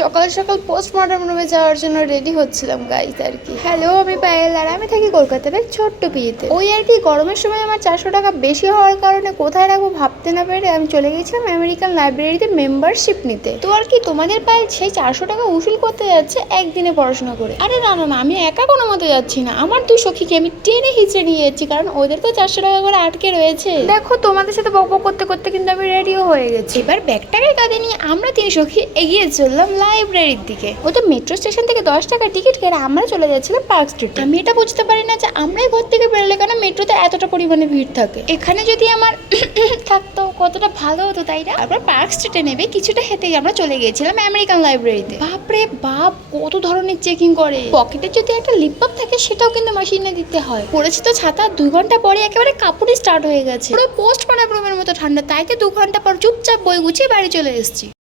সকাল সকাল পোস্টমর্টম রুমে যাওয়ার জন্য রেডি হচ্ছিলাম গাইস আর কি। হ্যালো, আমি পায়েল আর আমি থাকি কলকাতার এক ছোট্ট পিয়েতে। ওই আর কি গরমের সময় আমার 400 টাকা বেশি হওয়ার কারণে কোথায় রাখবো ভাবতে না পেরে আমি চলে গেছিলাম আমেরিকান লাইব্রেরিতে মেম্বারশিপ নিতে। তো আর কি তোমাদের পায়েল সেই 400 টাকা উসুল করতে যাচ্ছে একদিনে পড়াশোনা করে। আরে না না না, আমি একা কোনো মতে যাচ্ছি না, আমার 2 সখীকে আমি টেনে হিচড়ে নিয়ে যাচ্ছি, কারণ ওদের তো 400 টাকা করে আটকে রয়েছে। দেখো তোমাদের সাথে বকবক করতে করতে কিন্তু আমি রেডিও হয়ে গেছি। এবার ব্যাগটাকে কাঁধে নিয়ে আমরা 3 সখী এগিয়ে চললাম লাইব্রেরির দিকে। ও তো মেট্রো স্টেশন থেকে 10 টাকার টিকিট কেটে আমরা চলে যাচ্ছিলাম পার্ক স্ট্রিটে। আমি এটা বুঝতে পারি না যে আমরাই ঘর থেকে বেরোলে কেন মেট্রোতে এতটা পরিমাণে ভিড় থাকে। এখানে যদি আমার থাকতো কতটা ভালো হতো, তাই না? তারপর পার্ক স্ট্রিটে নেবে কিছুটা হেঁটে আমরা চলে গিয়েছিলাম আমেরিকান লাইব্রেরিতে। বাপরে বাপ, কত ধরনের চেকিং করে। পকেটে যদি একটা লিপ বাম থাকে সেটাও কিন্তু মেশিনে দিতে হয়। পড়েছি তো ছাতা, 2 ঘন্টা পরে একেবারে কাপড়ই স্টার্ট হয়ে গেছে। পুরো পোস্ট মারা রুমের মতো ঠান্ডা, তাই তো 2 ঘন্টা পর চুপচাপ বই গুছিয়ে বাড়ি চলে এসেছি।